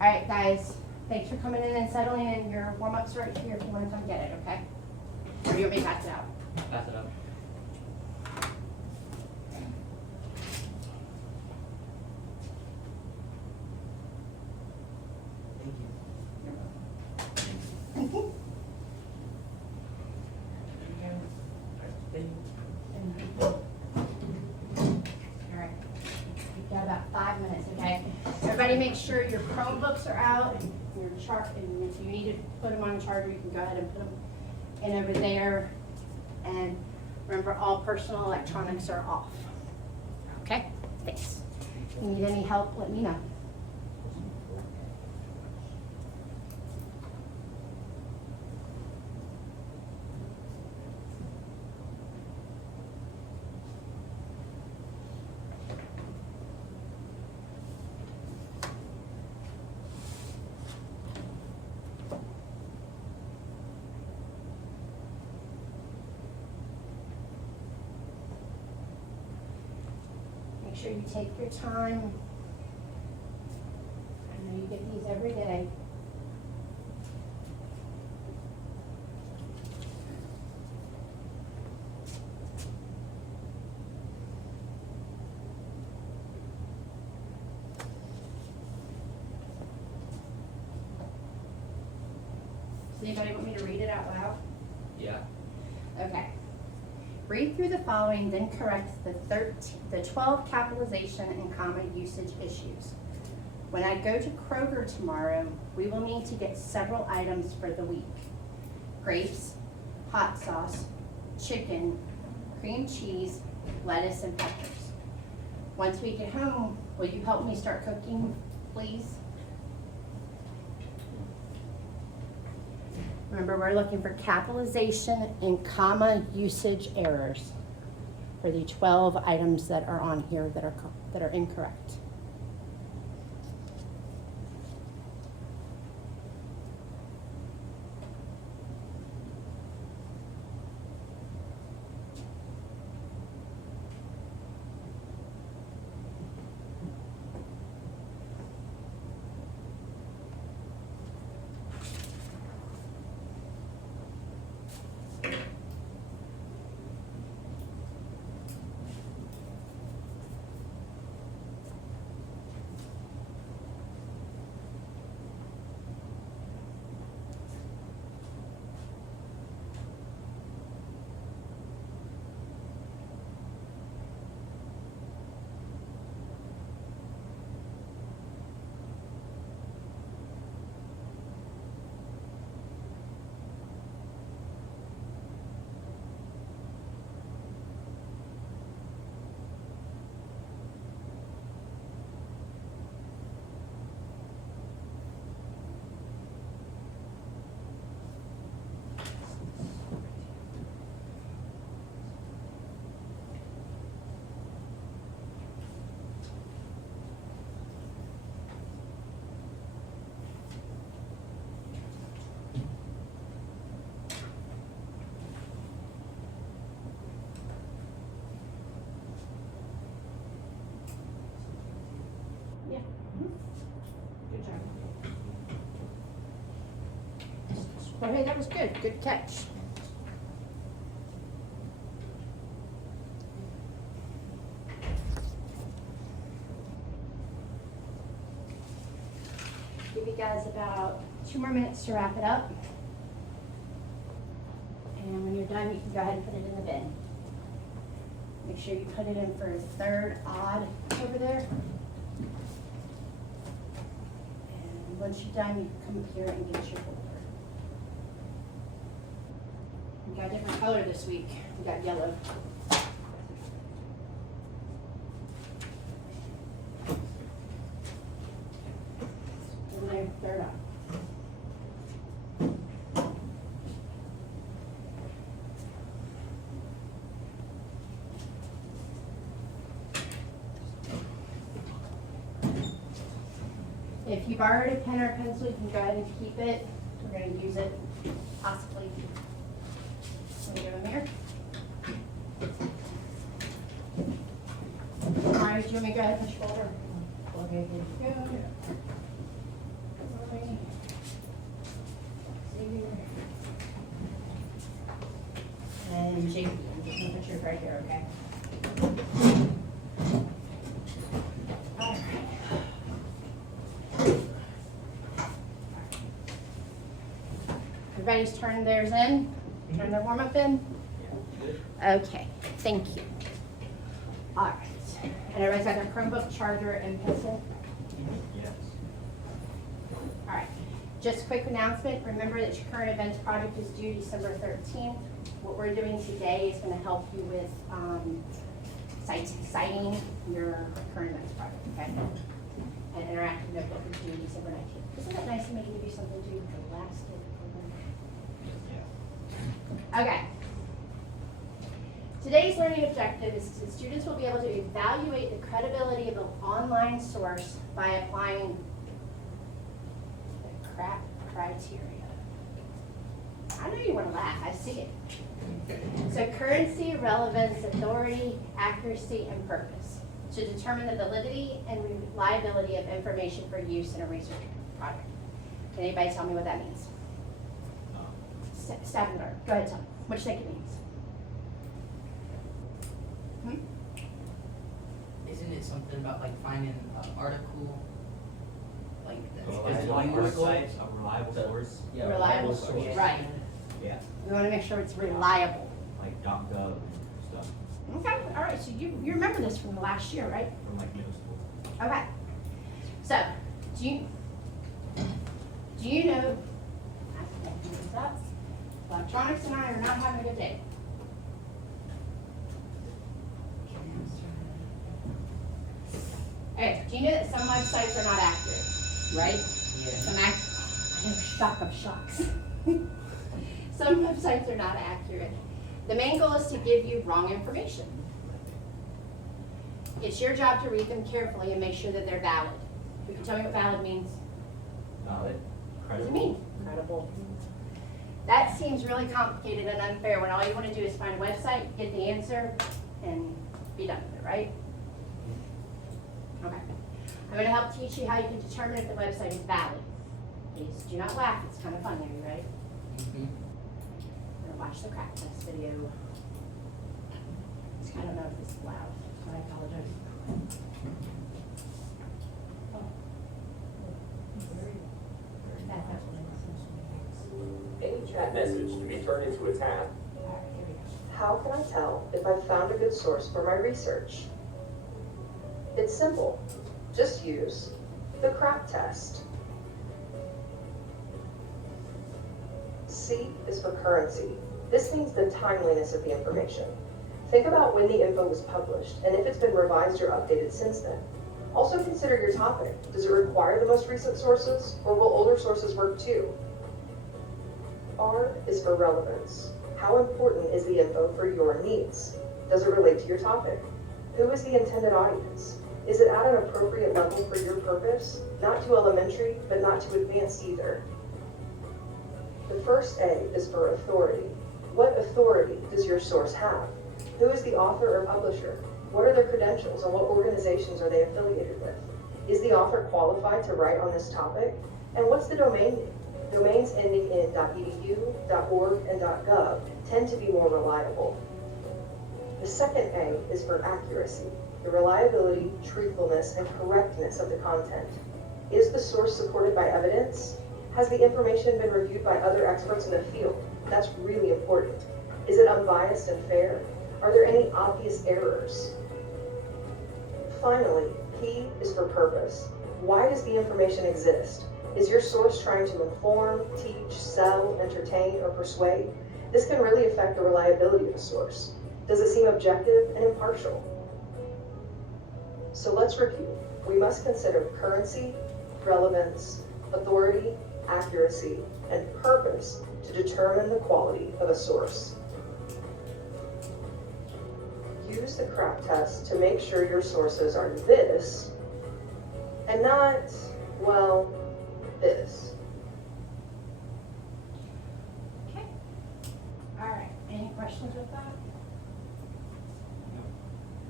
All right, guys, thanks for coming in and settling in. Your warm-up's right here if you want to come get it, okay? Or do you want me to pass it out? Pass it up. All right. You've got about 5 minutes, okay? Everybody make sure your Chromebooks are out, and your chart, and if you need to put them on charger, you can go ahead and put them in over there. And remember, all personal electronics are off. Okay? Thanks. If you need any help, let me know. Make sure you take your time. I know you get these every day. Does anybody want me to read it out loud? Yeah. Okay. Read through the following, then correct the 12 capitalization and comma usage issues. When I go to Kroger tomorrow, we will need to get several items for the week. Grapes, hot sauce, chicken, cream cheese, lettuce, and peppers. Once we get home, will you help me start cooking, please? Remember, we're looking for capitalization and comma usage errors for the 12 items that are on here that are incorrect. Yeah. Good job. Well, hey, that was good. Good catch. Give you guys about 2 more minutes to wrap it up. And when you're done, you can go ahead and put it in the bin. Make sure you put it in for a third odd over there. And once you're done, you can come up here and get your folder. We got a different color this week. We got yellow. And there, third odd. If you borrowed a pen or pencil, you can go ahead and keep it. We're going to use it possibly. Let me give them here. All right, do you want me to go ahead and push forward? Okay, good to go. everybody's turned theirs in? Turn their warm-up in? Okay, thank you. All right, and everybody's got their Chromebook, charger, and pencil? Yes. All right, just a quick announcement. Remember that your current events project is due December 13th. What we're doing today is going to help you with citing your current events project, okay? And interactive notebook is due December 19th. Isn't that nice of me to give you something to do the last day of the program? Okay. Today's learning objective is that students will be able to evaluate the credibility of an online source by applying the CRAP criteria. I know you want to laugh, I see it. So currency, relevance, authority, accuracy, and purpose to determine the validity and reliability of information for use in a research project. Can anybody tell me what that means? Staff and Go ahead, tell me. What do you think it means? Isn't it something about like finding an article? Like that's Reliable sites, a reliable source. Yeah, Reliable source, source. right. Yeah, We want to make sure it's reliable. like .gov and stuff Okay, all right, so you remember this from the last year, right? from like middle school. Okay. So, do you know, I can't do this up. Electronics and I are not having a good day. Okay, do you know that some websites are not accurate, right? Yeah. I'm shock of shocks. Some websites are not accurate. The main goal is to give you wrong information. It's your job to read them carefully and make sure that they're valid. You can tell me what valid means. Valid, What does it credible. mean? Credible. That seems really complicated and unfair when all you want to do is find a website, get the answer, and be done with it, right? Okay. I'm going to help teach you how you can determine if the website is valid. Please do not laugh. It's kind of fun. Are you ready? Mm-hmm. I'm going to watch the crack test video. I don't know if it's loud, so I apologize. Oh. Any chat message to be turned into a tab. All right, here we go. How can I tell if I've found a good source for my research? It's simple. Just use the CRAP test. C is for currency. This means the timeliness of the information. Think about when the info was published and if it's been revised or updated since then. Also consider your topic. Does it require the most recent sources, or will older sources work too? R is for relevance. How important is the info for your needs? Does it relate to your topic? Who is the intended audience? Is it at an appropriate level for your purpose? Not too elementary, but not too advanced either. The first A is for authority. What authority does your source have? Who is the author or publisher? What are their credentials and what organizations are they affiliated with? Is the author qualified to write on this topic? And what's the domain name? Domains ending in .edu, .org, and .gov tend to be more reliable. The second A is for accuracy, the reliability, truthfulness, and correctness of the content. Is the source supported by evidence? Has the information been reviewed by other experts in the field? That's really important. Is it unbiased and fair? Are there any obvious errors? Finally, P is for purpose. Why does the information exist? Is your source trying to inform, teach, sell, entertain, or persuade? This can really affect the reliability of a source. Does it seem objective and impartial? So let's review. We must consider currency, relevance, authority, accuracy, and purpose to determine the quality of a source. Use the CRAP test to make sure your sources are this and not, well, this. Okay. All right. Any questions with that?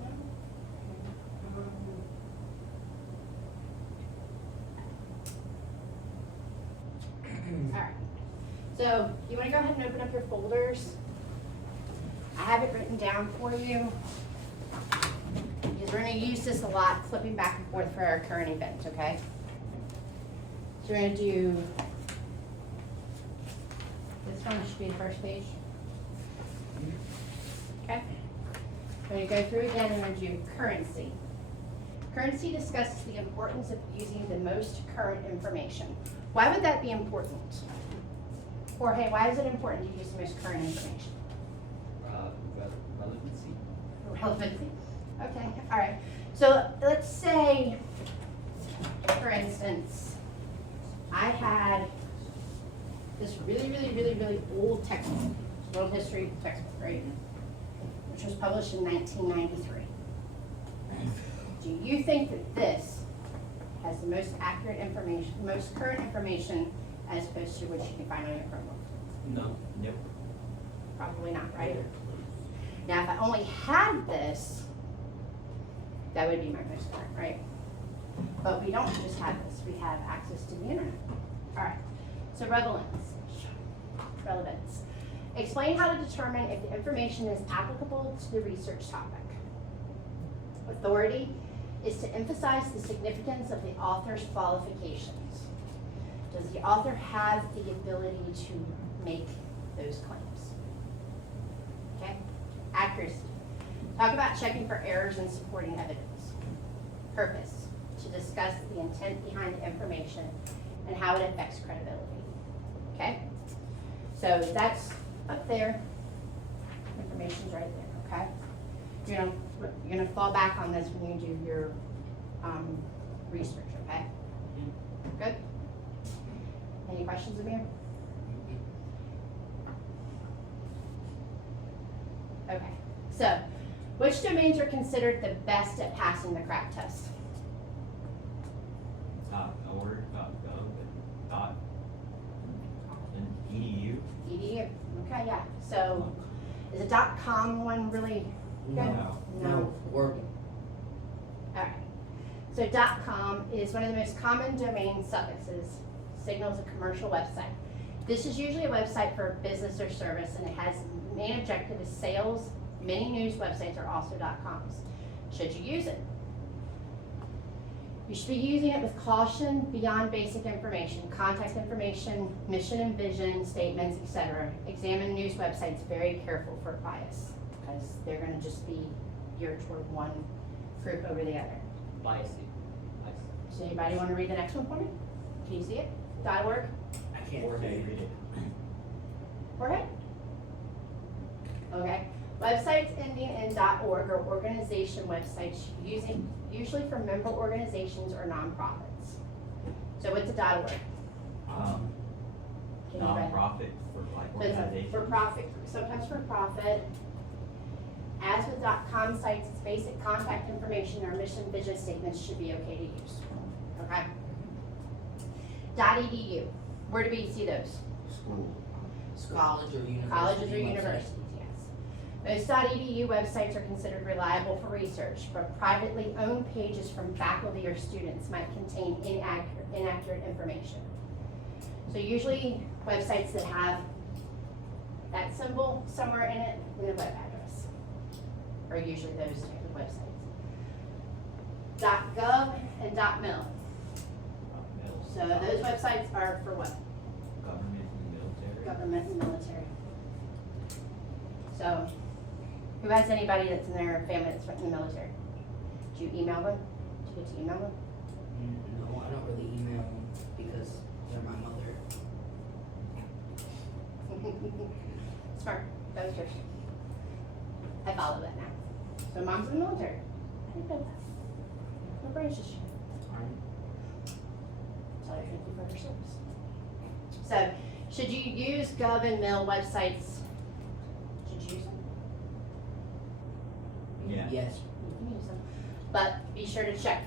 No? All right. So you want to go ahead and open up your folders. I have it written down for you. Because we're going to use this a lot, flipping back and forth for our current event, okay? So we're going to do This one should be the first page. Okay? I'm going to go through again and review currency. Currency discusses the importance of using the most current information. Why would that be important? Or hey, why is it important to use the most current information? Relevancy. Relevancy. Okay, all right. So let's say, for instance, I had this really old textbook, world history textbook, right? Which was published in 1993. Do you think that this has the most accurate information, most current information, as opposed to what you can find on your Chromebook? No. Nope. Probably not, right? Now, if I only had this, that would be my most current, right? But we don't just have this, we have access to the internet. All right, so relevance. Explain how to determine if the information is applicable to the research topic. Authority is to emphasize the significance of the author's qualifications. Does the author have the ability to make those claims? Okay, accuracy. Talk about checking for errors and supporting evidence. Purpose, to discuss the intent behind the information and how it affects credibility. Okay? So that's up there. Information's right there, okay? You're gonna fall back on this when you do your research, okay? Good? Any questions, Amir? Okay, so which domains are considered the best at passing the crack test? .org, .gov, and .edu. EDU, okay, yeah, so is a .com one really good? No. Oregon. Alright, so .com is one of the most common domain suffixes, signals a commercial website. This is usually a website for a business or service, and it has main objective is sales. Many news websites are also .coms. Should you use it? You should be using it with caution beyond basic information, contact information, mission and vision statements, etc. Examine news websites very careful for bias, because they're going to just be geared toward one group over the other. Biasy. So anybody want to read the next one for me? Can you see it? .org? I can't Or see read it. it. Jorge? Okay. Websites ending in .org are organization websites usually for member organizations or nonprofits. So what's a .org? Can you write? Non-profit for like So it's a organizations. for profit, sometimes for profit. As with .com sites, its basic contact information or mission vision statements should be okay to use. Okay? .edu. Where do we see those? School. College or university. Colleges or website. universities, yes. Most .edu websites are considered reliable for research, but privately owned pages from faculty or students might contain inaccurate information. So usually websites that have that symbol somewhere in it and a web address are usually those type of websites. .gov and .mil. So those websites are for what? Government and military. Government and military. So, who has anybody that's in their family that's in the military? Do you email them? Do you get to email them? No, I don't really email them because they're my mother. Smart. That was yours. I follow that now. So mom's in the military. I didn't know that. No brains just tell her thank you for her service. So, should you use Gov and Mil websites? Should you use them? Yeah. Yes. You can use them. But be sure to check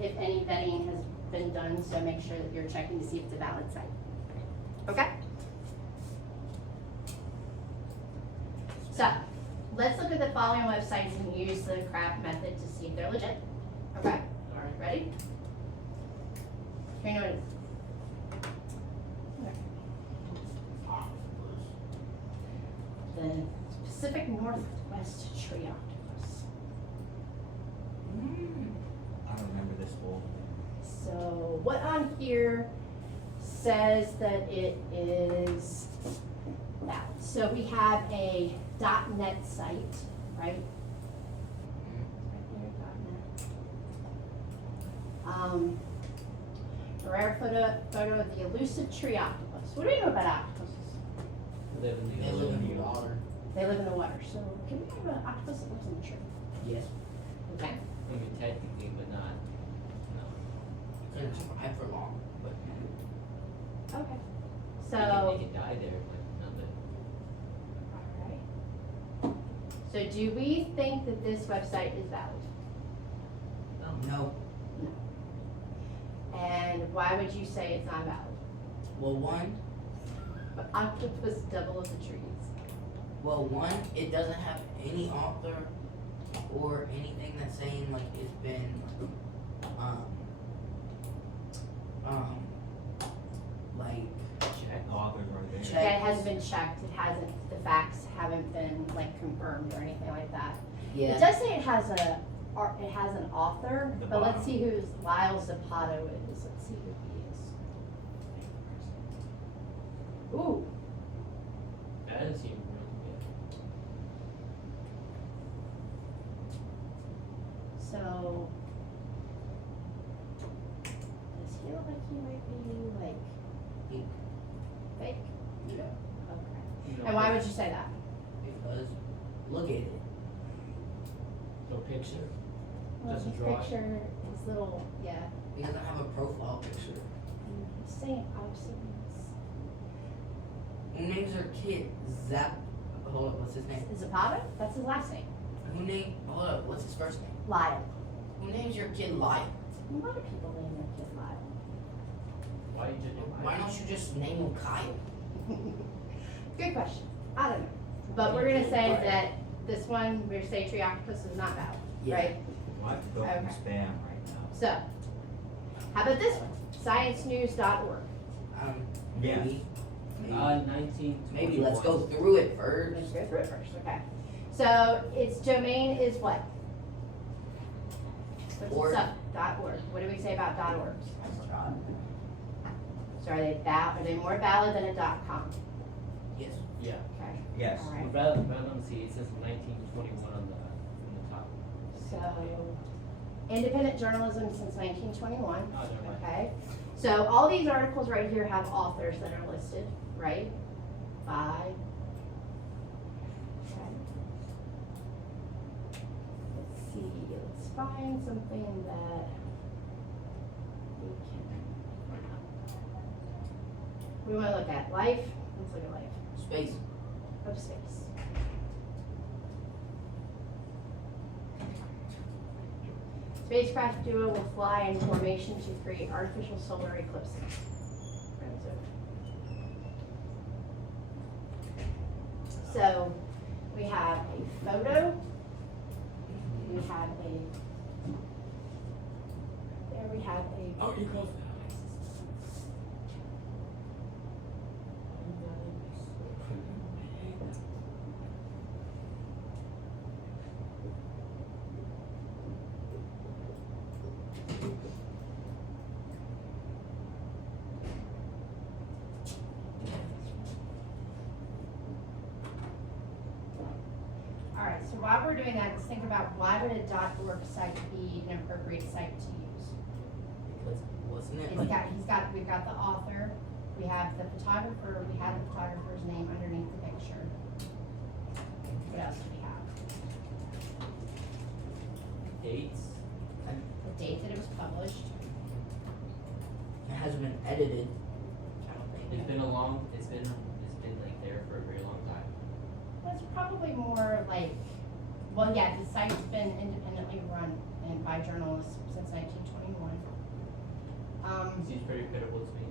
if any vetting has been done, so make sure that you're checking to see if it's a valid site. Okay? So, let's look at the following websites and use the CRAP method to see if they're legit. Okay? Alright, ready? Here you know what it is. The Pacific Northwest Trioctopus. I don't remember this school. So what on here says that it is valid. So we have a .NET site, right? Right there, .NET. A rare photo of the elusive tree octopus. What do we know about octopuses? Live in They live in the water. They live in the water, so can we have an octopus that lives in the tree? Yes. Okay. Maybe technically, but not, no. Couldn't survive for long, but Okay. They So, could die there, but not live. alright. So do we think that this website is valid? no. And why would you say it's not valid? Well, one, But octopus double of the trees. it doesn't have any author or anything that's saying like it's been like Check, the authors are there. Check. Yeah, it hasn't been checked, it hasn't, the facts haven't been like confirmed or anything like that. It yeah. does say it has an author, The but let's bottom. see who Lyle Zapato is, let's see who he is. Ooh, That doesn't seem really so. Does he look like he might be like Fake. fake? Yeah. Okay. good. And why would you say that? Because look at it. No picture. Well, Just his draw it. picture, his little, yeah, He doesn't have a profile picture. he's saying obsolete. Who names their kid Zap? Hold up, what's his name? Zapata? That's his last name. Hold up, what's his first name? Lyle. Who names your kid Lyle? A lot of people name their kid Lyle. Why you just Why don't you just name him Kyle? Good question. I don't know. But we're gonna say that this one, we're gonna say tree octopus is not valid, Yeah. right? Well, I have to go from Okay. spam right now. So, how about this one? Sciencenews.org. Yeah. Maybe. 1921. Maybe let's go through it first. Let's go through it first, okay. So, its domain is what? What's Org. it sub? .org. What do we say about .orgs? So are they more valid than a .com? Yes. Yeah. Okay, Yes. all right. Rather than see, it says 1921 on the top. So, independent journalism since 1921, Oh, never mind. okay? So all these articles right here have authors that are listed, right? By. Okay. Let's see, let's find something that we can. We wanna look at life, let's look at life Space. of space. Spacecraft duo will fly in formation to create artificial solar eclipses. So, we have a photo, we have there we have a. Oh, you close Alright, so while we're doing that, let's think about why would a .org site be an appropriate site to use? Because wasn't it like We've got the author, we have the photographer, we have the photographer's name underneath the picture. What else do we have? Dates. The date that it was published. it hasn't been edited? I don't think. It's been like there for a very long time. That's probably more like, well, yeah, the site's been independently run and by journalists since 1921. It seems pretty credible to me.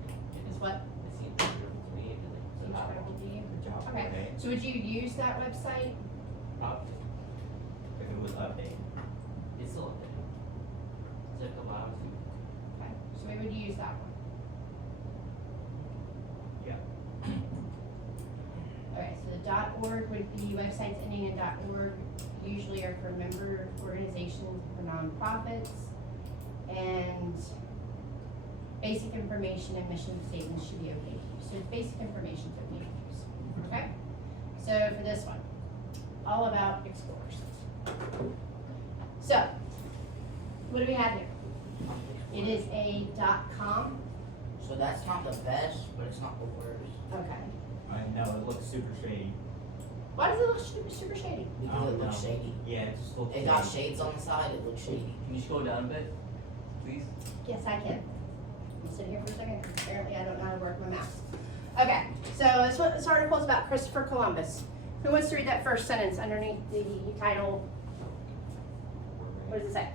Is what? It seems pretty credible to me. Seems credible to you? Good job. Okay, so would you use that website? Probably. If it was updated. It's still updated. It took a while to. Okay, so we would use that one. Yeah. Alright, so the .org would be websites ending in .org, usually are for member organizations, for nonprofits, and basic information and mission statements should be okay to use. So basic information is okay to use, okay? So for this one, all about explorers. So, what do we have here? It is a .com. So that's not the best, but it's not the worst. Okay. I know, it looks super shady. Why does it look super shady? Because it looks shady. Yeah, it just looks It got shades on the side, it looks shady. Can you scroll down a bit, please? Yes, I can. I'm sitting here for a second. Apparently, I don't know how to work my mouse. Okay, so this article is about Christopher Columbus. Who wants to read that first sentence underneath the title? What does it say?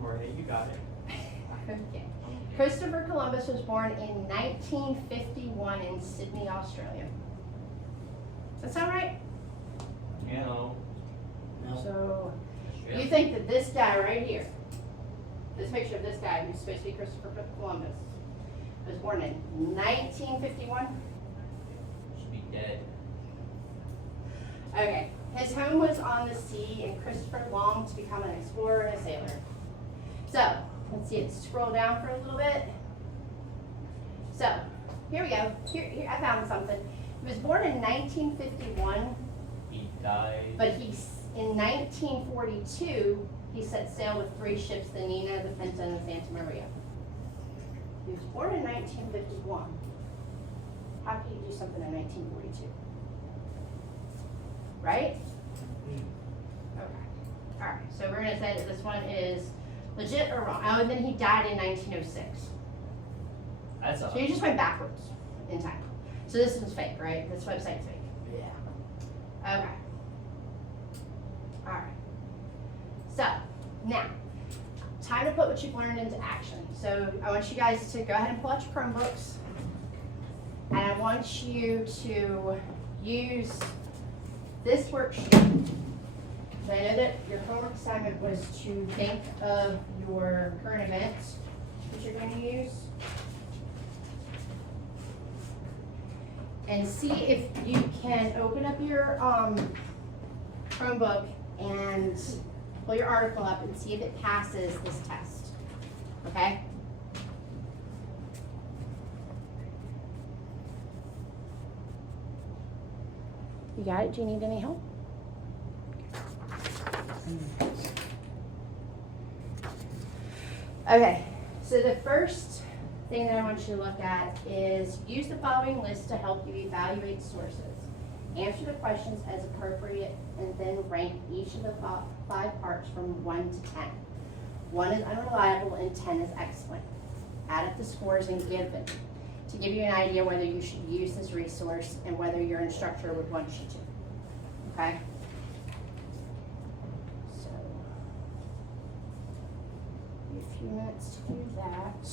Jorge, you got it. Okay. Christopher Columbus was born in 1951 in Sydney, Australia. Does that sound right? No. No. So, Yeah. you think that this guy right here, this picture of this guy who's supposed to be Christopher Columbus, was born in 1951? Should be dead. Okay. His home was on the sea, and Christopher longed to become an explorer and a sailor. So, let's see it scroll down for a little bit. So, here we go. Here I found something. He was born in 1951, He died. but in 1942, he set sail with 3 ships, the Nina, the Pinta, and the Santa Maria. He was born in 1951. How could you do something in 1942? Right? Okay. All right. So we're gonna say that this one is legit or wrong. Oh, and then he died in 1906. That's So a. you just went backwards in time. So this is fake, right? This website's fake. Yeah. Okay. All right. So now, time to put what you've learned into action. So I want you guys to go ahead and pull out your Chromebooks, and I want you to use this worksheet. So I know that your homework assignment was to think of your current events that you're going to use. And see if you can open up your Chromebook and pull your article up and see if it passes this test. Okay? You got it? Do you need any help? Okay, so the first thing that I want you to look at is use the following list to help you evaluate sources. Answer the questions as appropriate and then rank each of the 5 parts from 1 to 10. 1 is unreliable and 10 is excellent. Add up the scores and give them to give you an idea whether you should use this resource and whether your instructor would want you to. Okay? So, give you a few minutes to do that.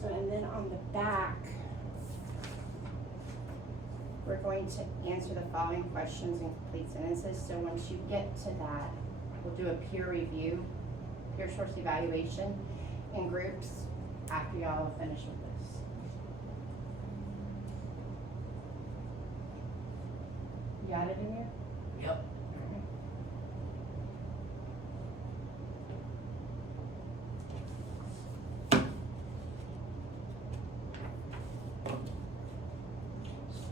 So, and then on the back, we're going to answer the following questions in complete sentences. So once you get to that, we'll do a peer review, peer source evaluation in groups after y'all finish with this. You got it in here? Yep.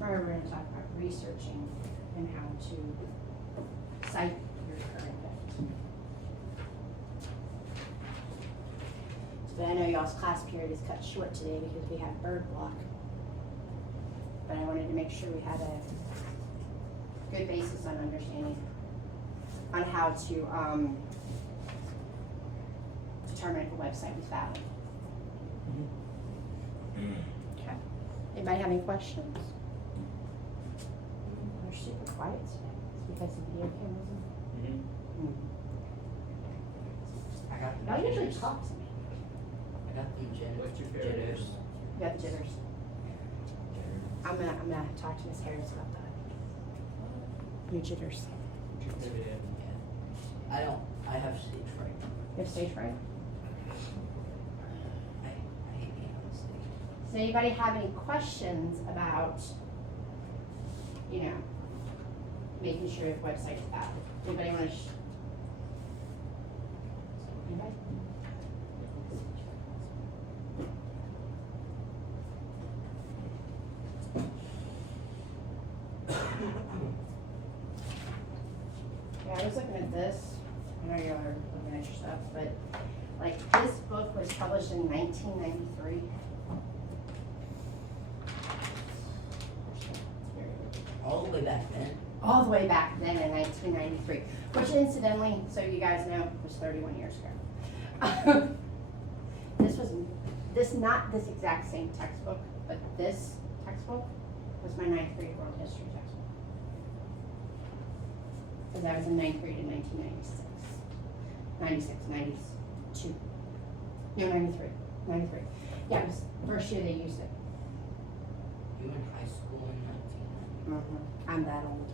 Tomorrow we're gonna talk about researching and how to cite your current event. But I know y'all's class period is cut short today because we had bird block. But I wanted to make sure we had a good basis on understanding on how to determine if a website was valid. Okay. Anybody have any questions? We're super quiet today. It's because the video cameras in. I got the Y'all usually jitters. talk to me. I got them What's your favorite? jitters. You got the jitters. I'm gonna talk to Miss Harris about that. Your jitters. What's your favorite animal? I have stage fright. You have stage fright? I hate being on stage. Does anybody have any questions about, making sure the website's valid? Anybody wanna anybody? Yeah, I was looking at this, I know y'all are looking at your stuff, but like this book was published in 1993. All the way back then. All the way back then in 1993, which incidentally, so you guys know, was 31 years ago. Not this exact same textbook, but this textbook was my ninth grade world history textbook. Because I was in ninth grade in 1996. 92. No, 93. Yeah, it was the first year they used it. You were in high school in 1990. I'm that old.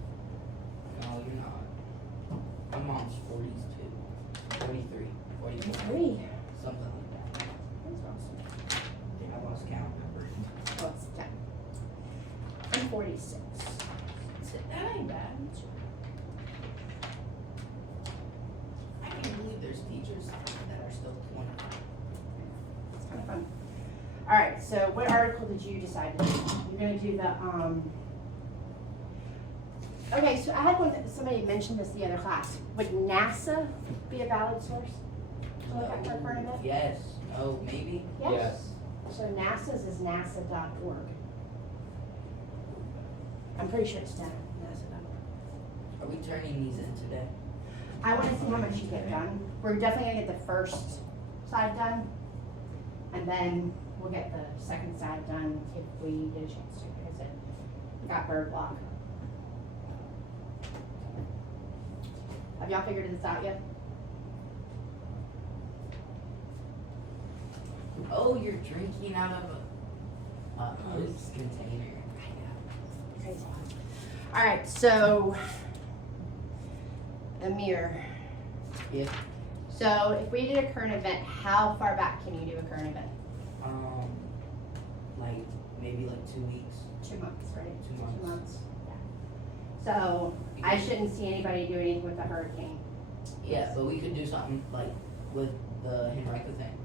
No, you're not. My mom's 40s too. 43, 44. 93. Something like that. That's awesome. I lost count. Oh, it's 10. I'm 46. That ain't bad. I can't believe there's teachers that are still 20. It's kind of fun. All right, so what article did you decide to do? You're gonna do the, okay, so I had somebody mentioned this the other class. Would NASA be a valid source to look at for a current event? Yes. No. Maybe. Yes. So NASA's is nasa.org. I'm pretty sure it's nasa.org. Are we turning these in today? I wanna see how much you get done. We're definitely gonna get the first side done, and then we'll get the second side done if we get a chance to, because it got bird block. Have y'all figured this out yet? Oh, you're drinking out of a hose container. Crazy. All right, so Amir. Yeah. So if we did a current event, how far back can you do a current event? Like maybe like 2 weeks. 2 months, right? 2 months. 2 months. Yeah. So I shouldn't see anybody do anything with the hurricane. Yeah, but we could do something like with the Henrico thing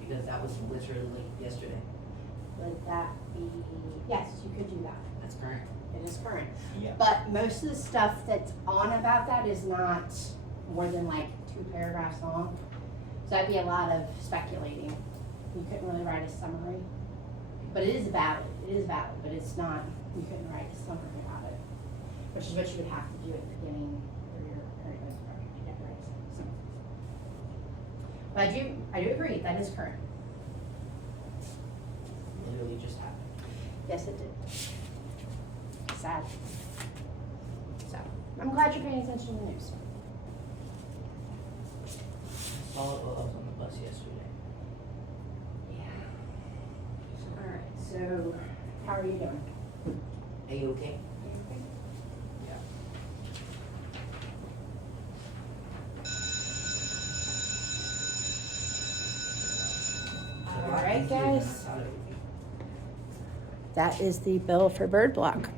because that was literally like yesterday. Would that be? Yes, you could do that. That's current. It is current. Yeah. But most of the stuff that's on about that is not more than like 2 paragraphs long. So that'd be a lot of speculating. You couldn't really write a summary. But it is valid. It is valid, but it's not, you couldn't write a summary about it. Which is what you would have to do at the beginning for your current event project. You have to write a summary. But I do agree, that is current. Literally just happened. Yes, it did. Sad. So, I'm glad you're paying attention to the news. Saw it while I was on the bus yesterday. Yeah. All right, so how are you doing? A-okay? Yeah. All right, guys. That is the bill for bird block.